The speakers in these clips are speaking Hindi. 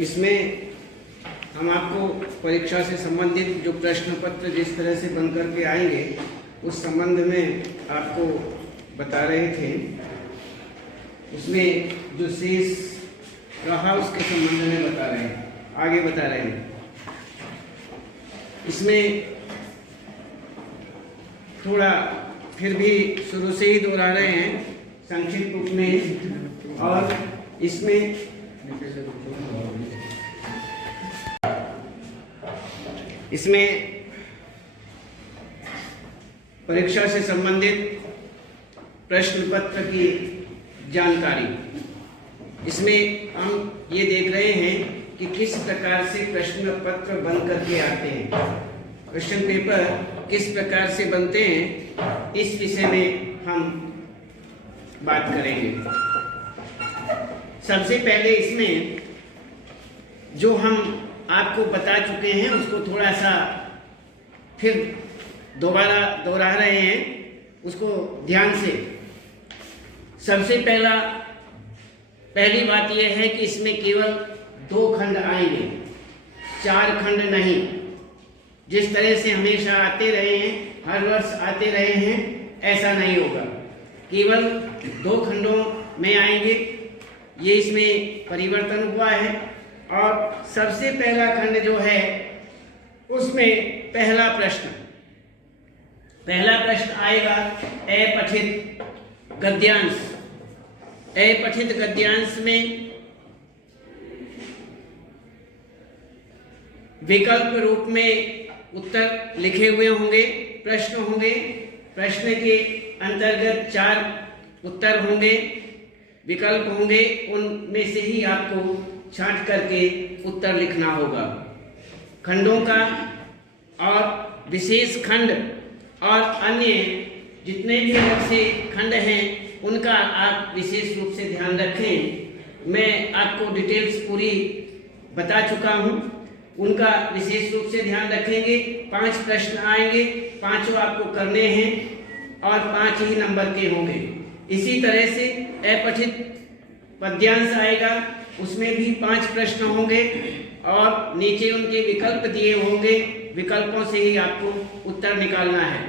इसमें हम आपको परीक्षा से संबंधित जो प्रश्न पत्र जिस तरह से बन करके आएंगे उस संबंध में आपको बता रहे थे। उसमें जो शेष रहा उसके संबंध में बता रहे हैं, आगे बता रहे हैं। इसमें थोड़ा फिर भी शुरू से ही दोहरा रहे हैं संक्षिप्त रूप में। और इसमें परीक्षा से संबंधित प्रश्न पत्र की जानकारी, इसमें हम ये देख रहे हैं कि किस प्रकार से प्रश्न पत्र बन करके आते हैं, क्वेश्चन पेपर किस प्रकार से बनते हैं, इस विषय में हम बात करेंगे। सबसे पहले इसमें जो हम आपको बता चुके हैं उसको थोड़ा सा फिर दोबारा दोहरा रहे हैं, उसको ध्यान से। सबसे पहली बात यह है कि इसमें केवल 2 खंड आएंगे, 4 खंड नहीं। जिस तरह से हमेशा आते रहे हैं, हर वर्ष आते रहे हैं, ऐसा नहीं होगा। केवल 2 खंडों में आएंगे, ये इसमें परिवर्तन हुआ है। और सबसे पहला खंड जो है उसमें पहला प्रश्न आएगा अपठित गद्यांश। अपठित गद्यांश में विकल्प रूप में उत्तर लिखे हुए होंगे, प्रश्न होंगे, प्रश्न के अंतर्गत 4 उत्तर होंगे, विकल्प होंगे, उनमें से ही आपको छांट करके उत्तर लिखना होगा। खंडों का और विशेष खंड और अन्य जितने भी अलग से खंड हैं उनका आप विशेष रूप से ध्यान रखें। मैं आपको डिटेल्स पूरी बता चुका हूं, उनका विशेष रूप से ध्यान रखेंगे। 5 प्रश्न आएंगे, 5 आपको करने हैं और 5 ही नंबर के होंगे। इसी तरह से अपठित पद्यांश आएगा, उसमें भी 5 प्रश्न होंगे और नीचे उनके विकल्प दिए होंगे, विकल्पों से ही आपको उत्तर निकालना है।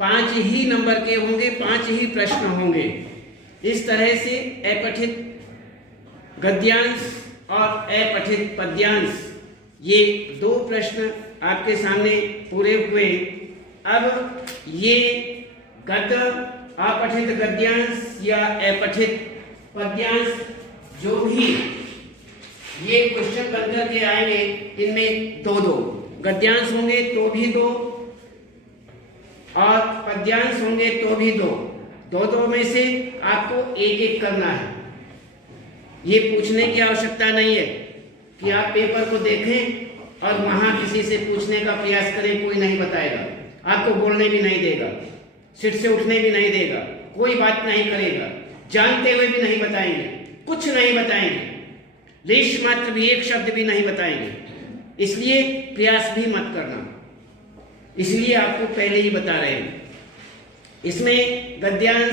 5 ही नंबर के होंगे, 5 ही प्रश्न होंगे। इस तरह से अपठित गद्यांश और अपठित पद्यांश, ये 2 प्रश्न आपके सामने पूरे हुए। अब ये अपठित गद्यांश या अपठित पद्यांश जो भी ये क्वेश्चन बनकर के आएंगे, इनमें 2 गद्यांश होंगे तो भी 2 और पद्यांश होंगे तो भी 2 में से आपको एक करना है। ये पूछने की आवश्यकता नहीं है कि आप पेपर को देखें और वहां किसी से पूछने का प्रयास करें, कोई नहीं बताएगा, आपको बोलने भी नहीं देगा, सीट से उठने भी नहीं देगा, कोई बात नहीं करेगा, जानते हुए भी नहीं बताएंगे, कुछ नहीं बताएंगे, लेश मात्र भी एक शब्द भी नहीं बताएंगे। इसलिए प्रयास भी मत करना, इसलिए आपको पहले ही बता रहे हैं। इसमें गद्यांश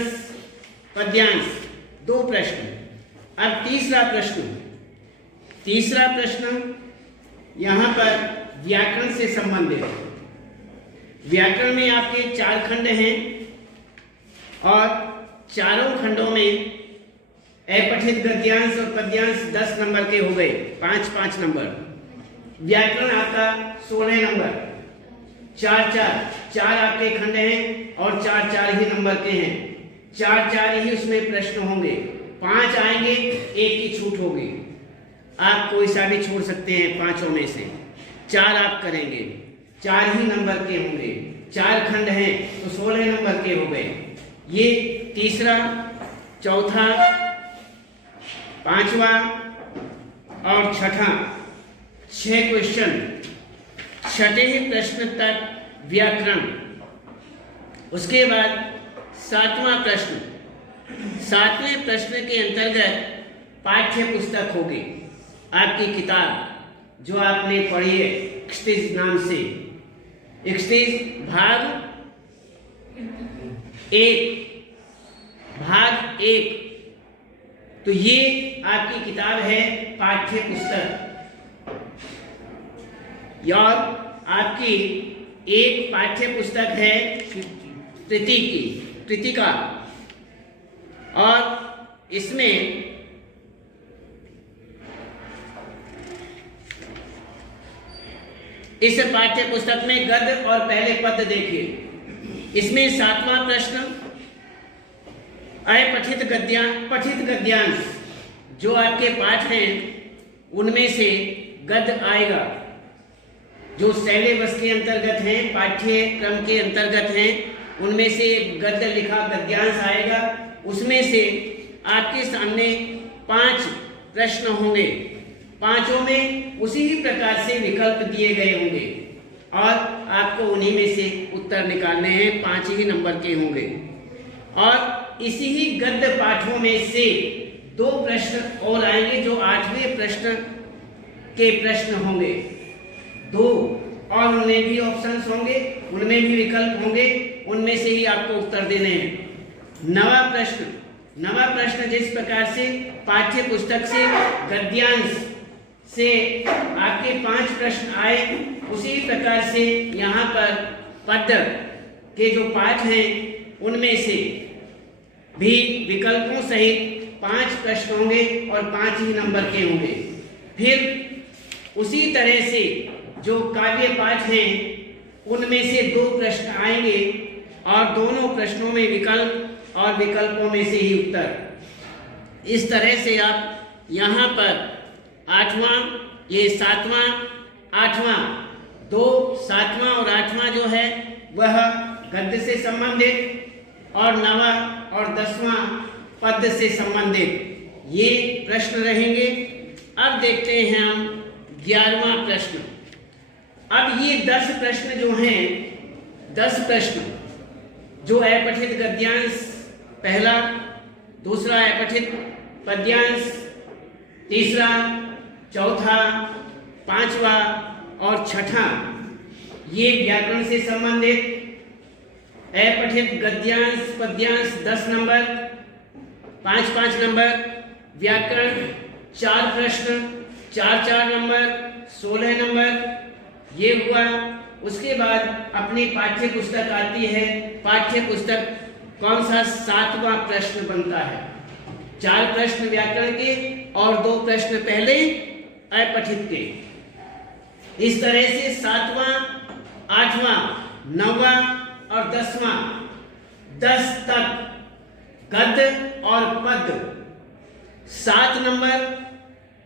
पद्यांश 2 प्रश्न। अब तीसरा प्रश्न यहां पर व्याकरण से संबंधित। व्याकरण में आपके 4 खंड हैं और चारों खंडों में अपठित गद्यांश और पद्यांश 10 नंबर के हो गए, 5-5 नंबर। व्याकरण आपका 16 नंबर, 4 आपके खंड हैं और 4 ही नंबर के हैं। 4 ही उसमें प्रश्न होंगे, 5 आएंगे, 1 की छूट होगी। आप कोई सा भी छोड़ सकते हैं 5 में से, 4 आप करेंगे, 4 ही नंबर के होंगे। 4 खंड हैं तो 16 नंबर के हो गए। ये तीसरा, चौथा, 5वां और 6ठा, 6 क्वेश्चन। 6ठे प्रश्न तक व्याकरण। उसके बाद 7वां प्रश्न। 7वें प्रश्न के अंतर्गत पाठ्य पुस्तक होगी, आपकी किताब जो आपने पढ़ी है एक्सटेज नाम से। एक्सटेज भाग 1, तो ये आपकी किताब है पाठ्य पुस्तक। और आपकी एक पाठ्य पुस्तक है कृतिका, और इसमें इस पाठ्य पुस्तक में गद्य और पहले पद देखिए। इसमें 7वां प्रश्न पठित गद्यांश जो आपके पाठ हैं उनमें से गद्य आएगा, जो सिलेबस के अंतर्गत हैं, पाठ्यक्रम के अंतर्गत हैं, उनमें से गद्य लिखा गद्यांश आएगा। उसमें से आपके सामने 5 प्रश्न होंगे, पांचों में उसी ही प्रकार से विकल्प दिए गए होंगे और आपको उन्हीं में से उत्तर निकालने हैं। 5 ही नंबर के होंगे और इसी ही गद्य पाठों में से 2 प्रश्न और आएंगे जो 8वें प्रश्न के प्रश्न होंगे। 2 और उनमें भी ऑप्शंस होंगे, उनमें भी विकल्प होंगे, उनमें से ही आपको उत्तर देने हैं। नवा प्रश्न जिस प्रकार से पाठ्य पुस्तक से गद्यांश से आपके 5 प्रश्न आए, उसी प्रकार से यहाँ पर पद्य के जो पाठ हैं उनमें से भी विकल्पों सहित 5 प्रश्न होंगे और 5 ही नंबर के होंगे। फिर उसी तरह से जो काव्य पाठ हैं उनमें से 2 प्रश्न आएंगे और दोनों प्रश्नों में विकल्प और विकल्पों में से ही उत्तर। इस तरह से आप यहाँ पर 8वां, ये 7वां, 8वां, 2, 7वां और 8वां जो है वह गद्य से संबंधित और 9वां और 10वां पद्य से संबंधित ये प्रश्न रहेंगे। अब देखते हैं हम 11वां प्रश्न। अब ये 10 प्रश्न जो हैं, 10 प्रश्न जो अपठित गद्यांश पहला, दूसरा अपठित पद्यांश, तीसरा, चौथा, 5वां और 6ठा, ये व्याकरण से संबंधित अपठित गद्यांश पद्यांश 10 नंबर, 5 नंबर, व्याकरण 4 प्रश्न 4 नंबर, 16 नंबर ये हुआ। उसके बाद अपनी पाठ्य पुस्तक आती है। पाठ्य पुस्तक कौन सा 7वां प्रश्न बनता है। 4 प्रश्न व्याकरण के और 2 प्रश्न पहले अपठित के। इस तरह से 7वां, 8वां, 9वां और 10वां 10 तक गद्य और पद्य। 7 नंबर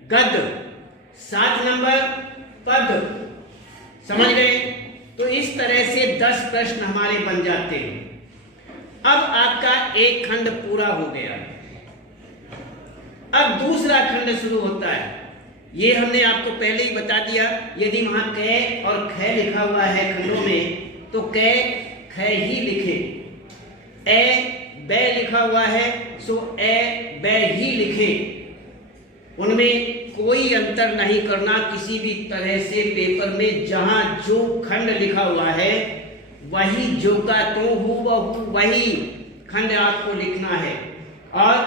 गद्य, 7 नंबर पद्य, समझ गए। तो इस तरह से 10 प्रश्न हमारे बन जाते हैं। अब आपका एक खंड पूरा हो गया, अब दूसरा खंड शुरू होता है। ये हमने आपको पहले ही बता दिया। यदि वहां क और ख लिखा हुआ है खंडों में तो क ख ही लिखे। ए ब लिखा हुआ है सो ए ब ही लिखे। उनमें कोई अंतर नहीं करना किसी भी तरह से। पेपर में जहां जो खंड लिखा हुआ है वही जो का तो वही खंड आपको लिखना है। और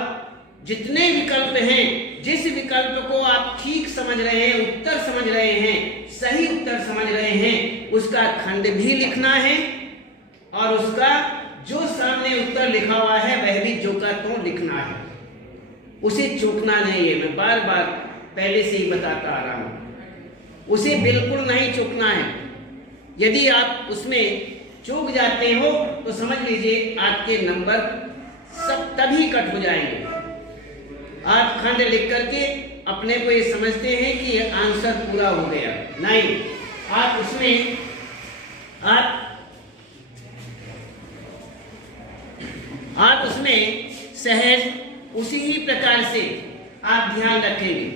जितने विकल्प हैं, जिस विकल्प को आप ठीक समझ रहे हैं, उत्तर समझ रहे हैं, सही उत्तर समझ रहे हैं, उसका खंड भी लिखना है और उसका जो सामने उत्तर लिखा हुआ है वह भी जो का तो लिखना है। उसे चूकना नहीं है। मैं बार बार पहले से ही बताता आ रहा हूं, उसे बिल्कुल नहीं चूकना है। यदि आप उसमें चूक जाते हो तो समझ लीजिए आपके नंबर सब तभी कट हो जाएंगे। आप खंड लिख करके अपने को ये समझते हैं कि ये आंसर पूरा हो गया, नहीं। आप उसमें आप उसमें सहज उसी ही प्रकार से आप ध्यान रखेंगे।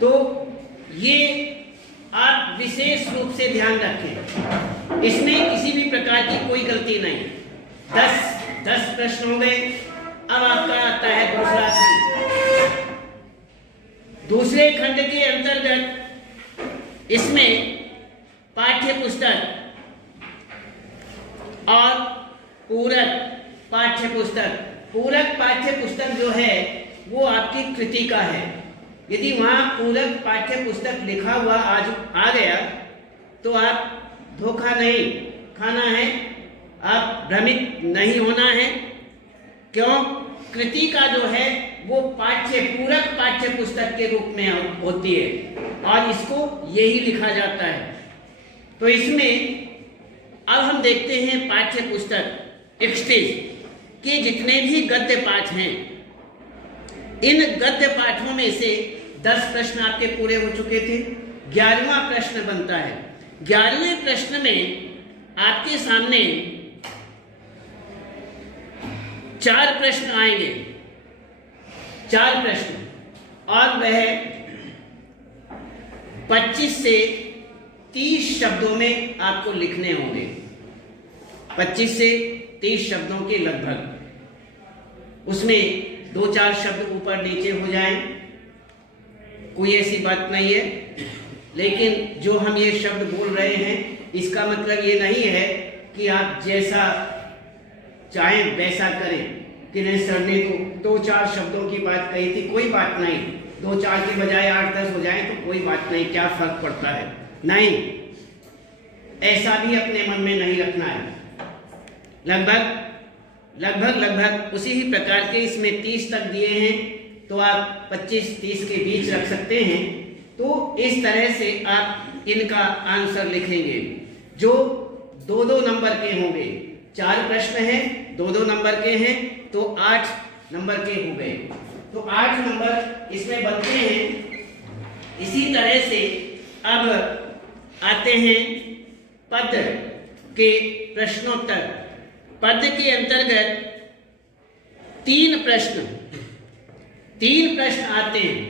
तो ये आप विशेष रूप से ध्यान रखें, इसमें किसी भी प्रकार की कोई गलती नहीं। 10 प्रश्न हो गए। अब आपका आता है दूसरा खंड। दूसरे खंड के अंतर्गत इसमें पाठ्य पुस्तक और पूरक पाठ्य पुस्तक। पूरक पाठ्य पुस्तक जो है वो आपकी कृति का है। यदि वहाँ पूरक पाठ्य पुस्तक लिखा हुआ आज आ गया तो आप धोखा नहीं खाना है, आप भ्रमित नहीं होना है। क्यों? कृति का जो है वो पूरक पाठ्य पुस्तक के रूप में होती है और इसको यही लिखा जाता है। तो इसमें अब हम देखते हैं पाठ्य पुस्तक 31 के जितने भी गद्य पाठ हैं, इन गद्य पाठों में से 10 प्रश्न आपके पूरे हो चुके थे। 11वां प्रश्न बनता है। 11वें प्रश्न में आपके सामने 4 प्रश्न आएंगे, 4 प्रश्न, और वह 25 से 30 शब्दों में आपको लिखने होंगे। 25 से 30 शब्दों के लगभग। उसमें 2-4 शब्द ऊपर नीचे हो जाएं, कोई ऐसी बात नहीं है। लेकिन जो हम ये शब्द बोल रहे हैं इसका मतलब ये नहीं है कि आप जैसा चाहें वैसा करें कि नहीं सर ने तो 2-4 शब्दों की बात कही थी, कोई बात नहीं, 2-4 के बजाय 8-10 हो जाए तो कोई बात नहीं, क्या फर्क पड़ता है। नहीं, ऐसा भी अपने मन में नहीं रखना है। लगभग उसी ही प्रकार के इसमें 30 तक दिए हैं तो आप 25-30 के बीच रख सकते हैं। तो इस तरह से आप इनका आंसर लिखेंगे जो 2-2 नंबर के होंगे। 4 प्रश्न हैं, 2-2 नंबर के हैं, तो 8 नंबर के हो गए। तो 8 नंबर इसमें बनते हैं। इसी तरह से अब आते हैं पद के प्रश्नोत्तर। पद के अंतर्गत 3 प्रश्न आते हैं।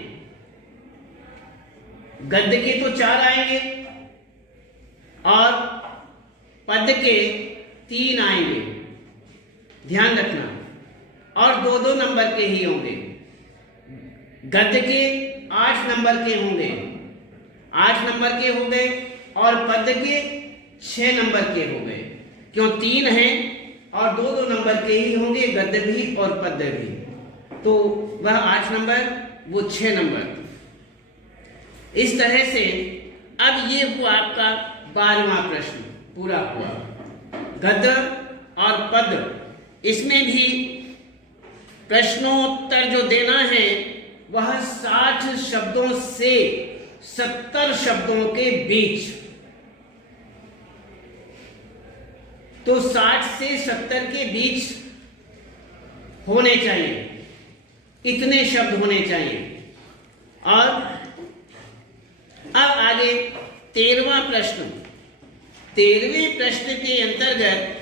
गद्य के तो 4 आएंगे और पद के 3 आएंगे, ध्यान रखना, और 2-2 नंबर के ही होंगे। गद्य के 8 नंबर के होंगे, 8 नंबर के हो गए, और पद के 6 नंबर के हो गए। क्यों? 3 हैं और 2-2 नंबर के ही होंगे, गद्य भी और पद्य भी, तो वह 8 नंबर, वो 6 नंबर। इस तरह से अब ये हुआ आपका 12वां प्रश्न पूरा हुआ। गद्य और पद, इसमें भी प्रश्नोत्तर जो देना है वह 60 शब्दों से 70 शब्दों के बीच। तो 60 से 70 के बीच होने चाहिए, इतने शब्द होने चाहिए। और अब आगे 13वां प्रश्न। 13वें प्रश्न के अंतर्गत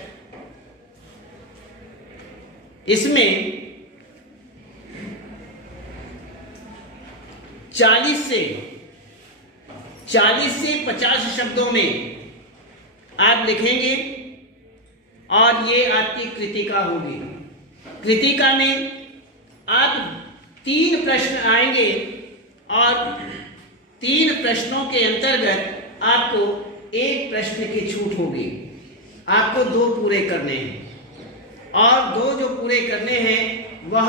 इसमें 40 से 50 शब्दों में आप लिखेंगे और ये आपकी कृतिका होगी। कृतिका में आप 3 प्रश्न आएंगे और 3 प्रश्नों के अंतर्गत आपको 1 प्रश्न की छूट होगी। आपको 2 पूरे करने हैं और 2 जो पूरे करने हैं वह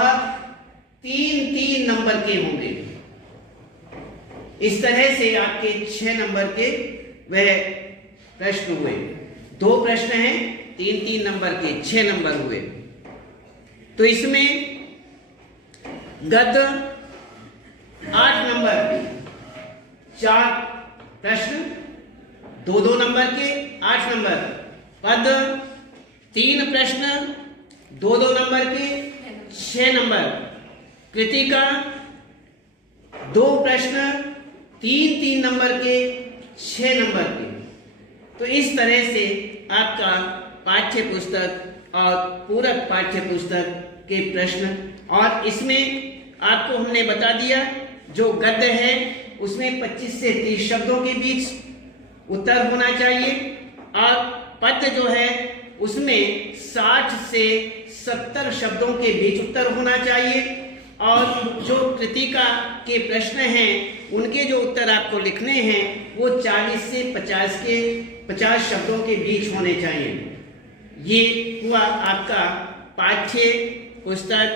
3-3 नंबर के होंगे। इस तरह से आपके 6 नंबर के वह प्रश्न हुए। 2 प्रश्न हैं, 3-3 नंबर के 6 नंबर हुए। तो इसमें गद्य 8 नंबर 4 प्रश्न, 2-2 नंबर के 8 नंबर। पद 3 प्रश्न, 2-2 नंबर के 6 नंबर। कृतिका 2 प्रश्न, 3-3 नंबर के 6 नंबर के। तो इस तरह से आपका पाठ्य पुस्तक और पूरक पाठ्य पुस्तक के प्रश्न, और इसमें आपको हमने बता दिया जो गद्य है उसमें 25 से 30 शब्दों के बीच उत्तर होना चाहिए, और पद्य जो है उसमें 60 से 70 शब्दों के बीच उत्तर होना चाहिए, और जो कृतिका के प्रश्न हैं उनके जो उत्तर आपको लिखने हैं वो 40 से 50 शब्दों के बीच होने चाहिए। ये हुआ आपका पाठ्य पुस्तक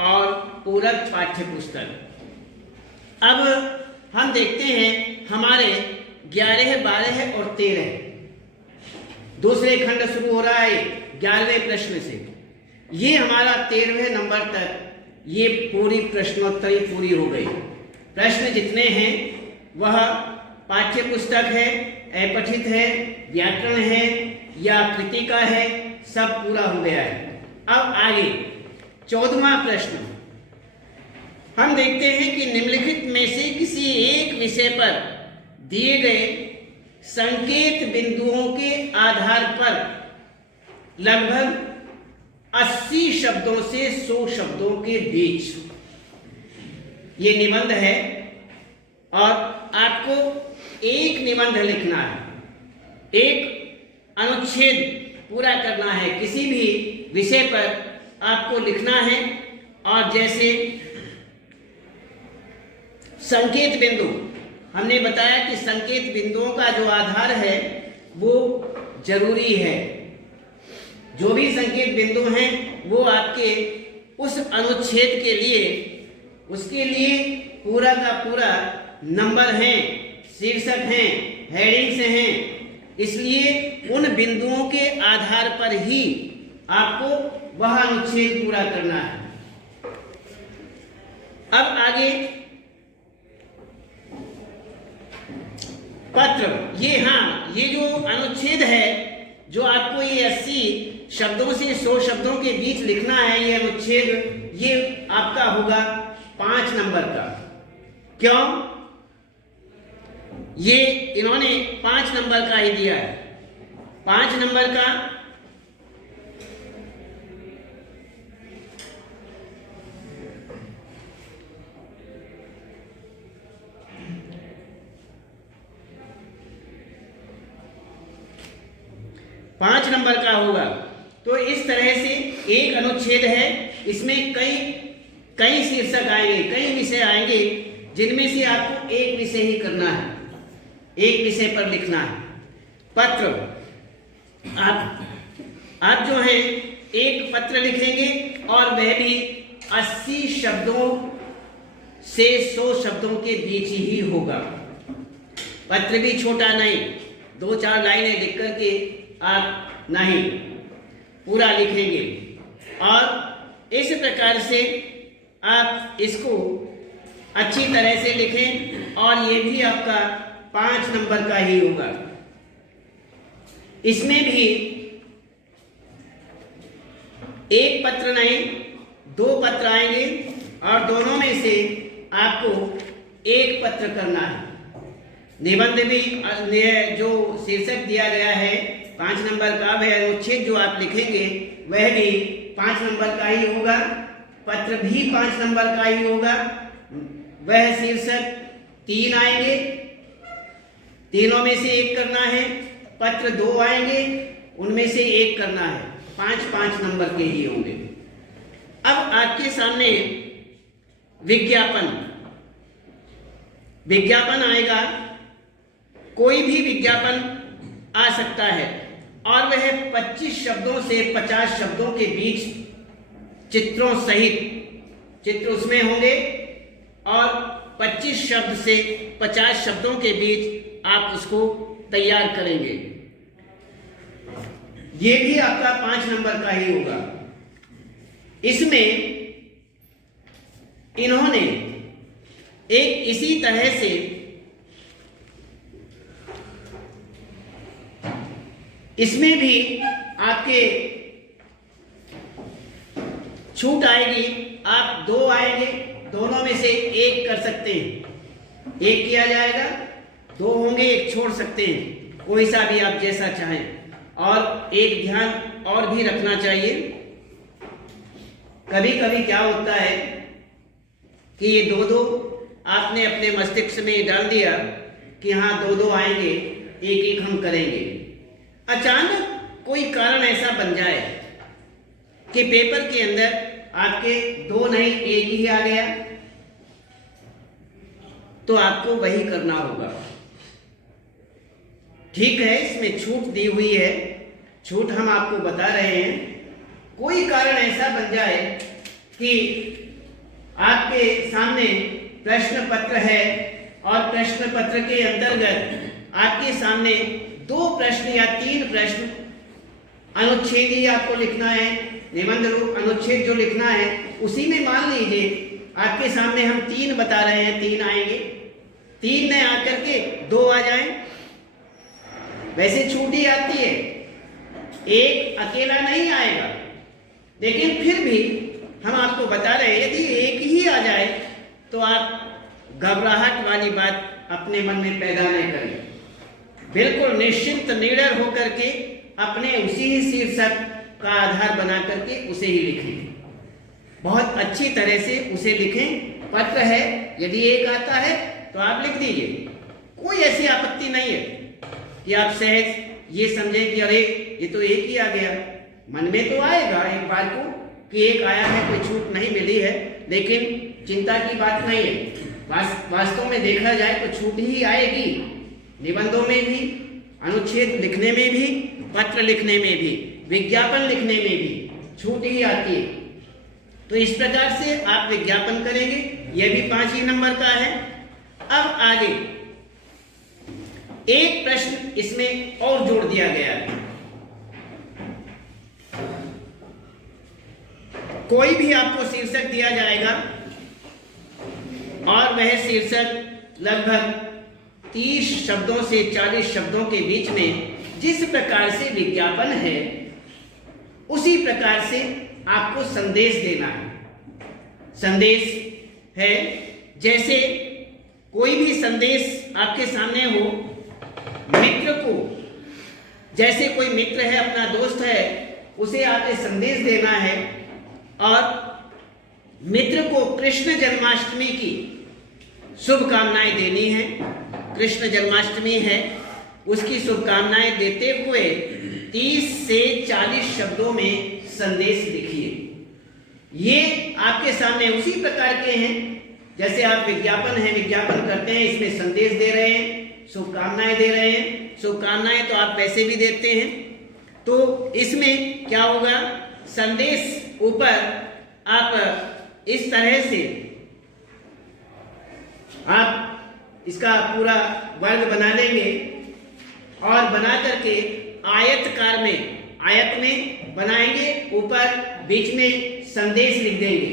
और पूरक पाठ्य पुस्तक। अब हम देखते हैं हमारे 11, 12 और 13 दूसरे खंड शुरू हो रहा है 11वें प्रश्न से। ये हमारा 13वें नंबर तक ये पूरी प्रश्नोत्तरी पूरी हो गई। प्रश्न जितने हैं वह पाठ्य पुस्तक है, अपठित है, व्याकरण है या कृतिका है, सब पूरा हो गया है। अब आगे 14वां प्रश्न हम देखते हैं कि निम्नलिखित में से किसी एक विषय पर दिए गए संकेत बिंदुओं के आधार पर लगभग 80 शब्दों से 100 शब्दों के बीच ये निबंध है और आपको एक निबंध लिखना है, एक अनुच्छेद पूरा करना है। किसी भी विषय पर आपको लिखना है और जैसे संकेत बिंदु हमने बताया कि संकेत बिंदुओं का जो आधार है वो जरूरी है। जो भी संकेत बिंदु हैं वो आपके उस अनुच्छेद के लिए उसके लिए पूरा का पूरा नंबर हैं, शीर्षक हैं, हेडिंग्स हैं। इसलिए उन बिंदुओं के आधार पर ही आपको वह अनुच्छेद पूरा करना है। अब आगे पत्र, ये जो अनुच्छेद है जो आपको ये 80 शब्दों से 100 शब्दों के बीच लिखना है, ये अनुच्छेद ये आपका होगा 5 नंबर का। क्यों? ये इन्होंने 5 नंबर का ही दिया है। 5 नंबर का होगा। तो इस तरह से एक अनुच्छेद है, इसमें कई शीर्षक आएंगे, कई विषय आएंगे, जिनमें से आपको एक विषय ही करना है, एक विषय पर लिखना है। पत्र आप जो है एक पत्र लिखेंगे और वह भी 80 शब्दों से 100 शब्दों के बीच ही होगा। पत्र भी छोटा नहीं, 2-4 लाइनें लिख करके आप नहीं पूरा लिखेंगे और इस प्रकार से आप इसको अच्छी तरह से लिखें और ये भी आपका 5 नंबर का ही होगा। इसमें भी एक पत्र नहीं 2 पत्र आएंगे और दोनों में से आपको एक पत्र करना है। निबंध भी जो शीर्षक दिया गया है 5 नंबर का, वह अनुच्छेद जो आप लिखेंगे वह भी 5 नंबर का ही होगा। पत्र भी 5 नंबर का ही होगा। वह शीर्षक 3 आएंगे, तीनों में से एक करना है। पत्र 2 आएंगे, उनमें से एक करना है। 5-5 नंबर के ही होंगे। अब आपके सामने विज्ञापन आएगा। कोई भी विज्ञापन आ सकता है और वह 25 शब्दों से 50 शब्दों के बीच चित्रों सहित चित्र उसमें होंगे और 25 शब्द से 50 शब्दों के बीच आप उसको तैयार करेंगे। ये भी आपका 5 नंबर का ही होगा। इसमें इन्होंने एक इसी तरह से इसमें भी आपके छूट आएगी। आप 2 आएंगे, दोनों में से एक कर सकते हैं, एक किया जाएगा। 2 होंगे, एक छोड़ सकते हैं, कोई सा भी आप जैसा चाहें। और एक ध्यान और भी रखना चाहिए, कभी कभी क्या होता है कि ये 2-2 आपने अपने मस्तिष्क में डाल दिया कि हाँ 2-2 आएंगे, एक हम करेंगे। अचानक कोई कारण ऐसा बन जाए कि पेपर के अंदर आपके 2 नहीं 1 ही आ गया, तो आपको वही करना होगा। ठीक है, इसमें छूट दी हुई है, छूट हम आपको बता रहे हैं। कोई कारण ऐसा बन जाए कि आपके सामने प्रश्न पत्र है और प्रश्न पत्र के अंतर्गत आपके सामने 2 प्रश्न या 3 प्रश्न अनुच्छेद ही आपको लिखना है, निबंध रूप अनुच्छेद जो लिखना है उसी में मान लीजिए आपके सामने हम 3 बता रहे हैं, 3 आएंगे, 3 में आकर के 2 आ जाएं। वैसे छूटी आती है, एक अकेला नहीं आएगा, लेकिन फिर भी हम आपको बता रहे हैं यदि एक ही आ जाए तो आप घबराहट वाली बात अपने मन में पैदा नहीं करें। बिल्कुल निश्चिंत निडर होकर के अपने उसी शीर्षक का आधार बना करके उसे ही लिखें। बहुत अच्छी तरह से उसे लिखें। पत्र है, यदि एक आता है तो आप लिख दीजिए, कोई ऐसी आपत्ति नहीं है कि आप सहज ये समझें कि अरे ये तो एक ही आ गया। मन में तो आएगा एक बार को कि एक आया है, कोई छूट नहीं मिली है, लेकिन चिंता की बात नहीं है। वास्तव में देखा जाए तो छूट ही आएगी, निबंधों में भी, अनुच्छेद लिखने में भी, पत्र लिखने में भी, विज्ञापन लिखने में भी छूट ही आती है। तो इस प्रकार से आप विज्ञापन करेंगे, यह भी 5 ही नंबर का है। अब आगे एक प्रश्न इसमें और जोड़ दिया गया है। कोई भी आपको शीर्षक दिया जाएगा और वह शीर्षक लगभग 30 शब्दों से 40 शब्दों के बीच में जिस प्रकार से विज्ञापन है उसी प्रकार से आपको संदेश देना है। संदेश है जैसे कोई भी संदेश आपके सामने हो, मित्र को, जैसे कोई मित्र है, अपना दोस्त है, उसे आपने संदेश देना है और मित्र को कृष्ण जन्माष्टमी की शुभकामनाएं देनी है। कृष्ण जन्माष्टमी है, उसकी शुभकामनाएं देते हुए 30 से 40 शब्दों में संदेश लिखिए। ये आपके सामने उसी प्रकार के हैं जैसे आप विज्ञापन है, विज्ञापन करते हैं, इसमें संदेश दे रहे हैं, शुभकामनाएं दे रहे हैं। शुभकामनाएं तो आप वैसे भी देते हैं, तो इसमें क्या होगा, संदेश ऊपर आप इस तरह से आप इसका पूरा वर्ग बना लेंगे और बना करके आयतकार में, आयत में बनाएंगे, ऊपर बीच में संदेश लिख देंगे।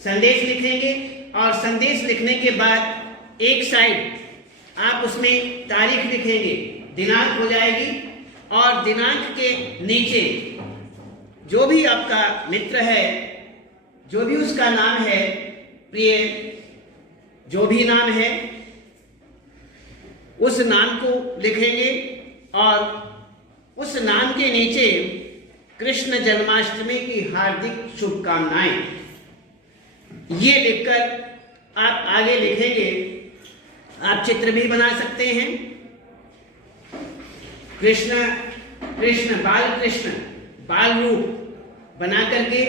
संदेश लिखेंगे और संदेश लिखने के बाद एक साइड आप उसमें तारीख लिखेंगे, दिनांक हो जाएगी और दिनांक के नीचे जो भी आपका मित्र है, जो भी उसका नाम है, प्रिय जो भी नाम है, उस नाम को लिखेंगे और उस नाम के नीचे कृष्ण जन्माष्टमी की हार्दिक शुभकामनाएं, ये लिखकर आप आगे लिखेंगे। आप चित्र भी बना सकते हैं, कृष्ण कृष्ण बाल रूप बना करके,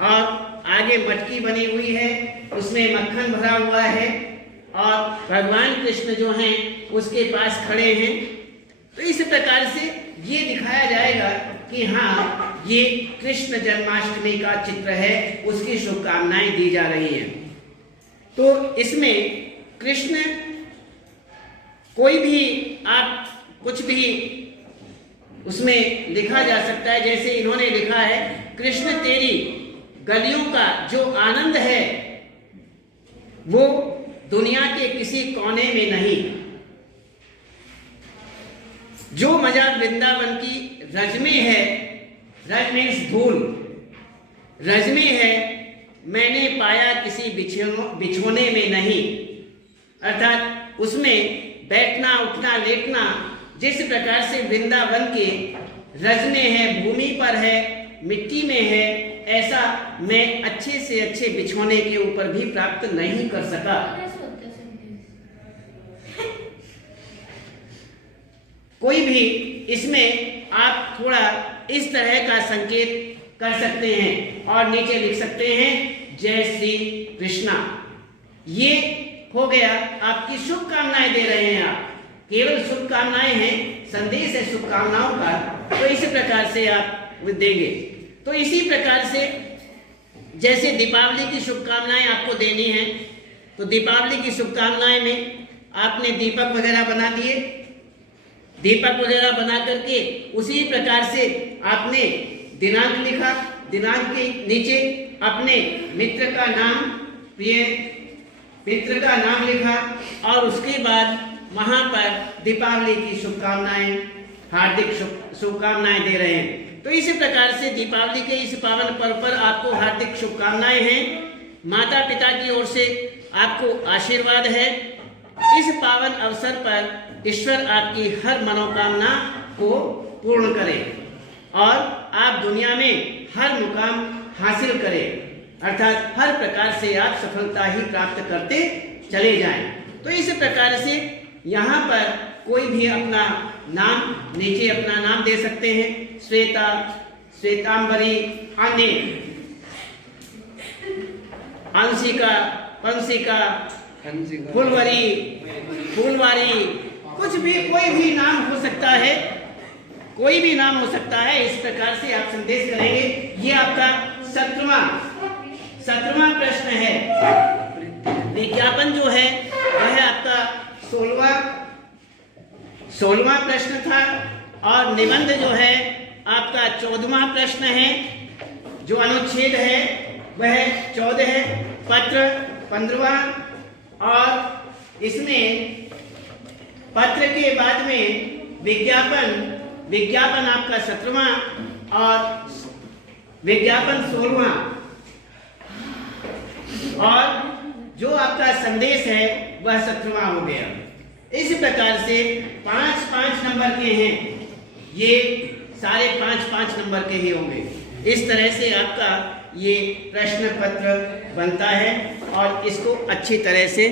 और आगे मटकी बनी हुई है, उसमें मक्खन भरा हुआ है और भगवान कृष्ण जो हैं उसके पास खड़े हैं। तो इस प्रकार से ये दिखाया जाएगा कि हाँ, ये कृष्ण जन्माष्टमी का चित्र है, उसकी शुभकामनाएं दी जा रही हैं। तो इसमें कृष्ण, कोई भी आप कुछ भी उसमें लिखा जा सकता है, जैसे इन्होंने लिखा है, कृष्ण तेरी गलियों का जो आनंद है वो दुनिया के किसी कोने में नहीं, जो मजा वृंदावन की रज में है, रज मीन्स धूल, रज में है, मैंने पाया किसी बिछोने में नहीं। अर्थात उसमें बैठना, उठना, लेटना जिस प्रकार से वृंदावन के रज में है, भूमि पर है, मिट्टी में है, ऐसा मैं अच्छे से अच्छे बिछोने के ऊपर भी प्राप्त नहीं कर सका। कोई भी इसमें आप थोड़ा इस तरह का संकेत कर सकते हैं और नीचे लिख सकते हैं जय श्री कृष्णा। ये हो गया, आपकी शुभकामनाएं दे रहे हैं, आप केवल शुभकामनाएं हैं, संदेश है शुभकामनाओं का, तो इसी प्रकार से आप देंगे। तो इसी प्रकार से जैसे दीपावली की शुभकामनाएं आपको देनी है, तो दीपावली की शुभकामनाएं में आपने दीपक वगैरह बना दिए, दीपक वगैरह बना करके उसी प्रकार से आपने दिनांक लिखा, दिनांक के नीचे अपने मित्र का नाम, प्रिय मित्र का नाम लिखा और उसके बाद वहां पर दीपावली की शुभकामनाएं, हार्दिक शुभकामनाएं दे रहे हैं। तो इसी प्रकार से दीपावली के इस पावन पर्व पर आपको हार्दिक शुभकामनाएं हैं। माता पिता की ओर से आपको आशीर्वाद है। इस पावन अवसर पर ईश्वर आपकी हर मनोकामना को पूर्ण करे और आप दुनिया में हर मुकाम हासिल करें, अर्थात हर प्रकार से आप सफलता ही प्राप्त करते चले जाएं। तो इस प्रकार से यहाँ पर कोई भी अपना नाम, नीचे अपना नाम दे सकते हैं। श्वेता, श्वेतांबरी, अन्य, अंशिका, पंशिका, फुलवरी, फूलवारी, कुछ भी कोई भी नाम हो सकता है, कोई भी नाम हो सकता है। इस प्रकार से आप संदेश करेंगे। ये आपका 17वां प्रश्न है। विज्ञापन जो है वह आपका 16वां प्रश्न था और निबंध जो है आपका 14वां प्रश्न है। जो अनुच्छेद है वह 14 है, पत्र 15वां और इसमें पत्र के बाद में विज्ञापन आपका 17वां और विज्ञापन 16वां और जो आपका संदेश है वह 17वां हो गया। इस प्रकार से 5-5 नंबर के हैं, ये सारे 5-5 नंबर के ही होंगे। इस तरह से आपका ये प्रश्न पत्र बनता है और इसको अच्छी तरह से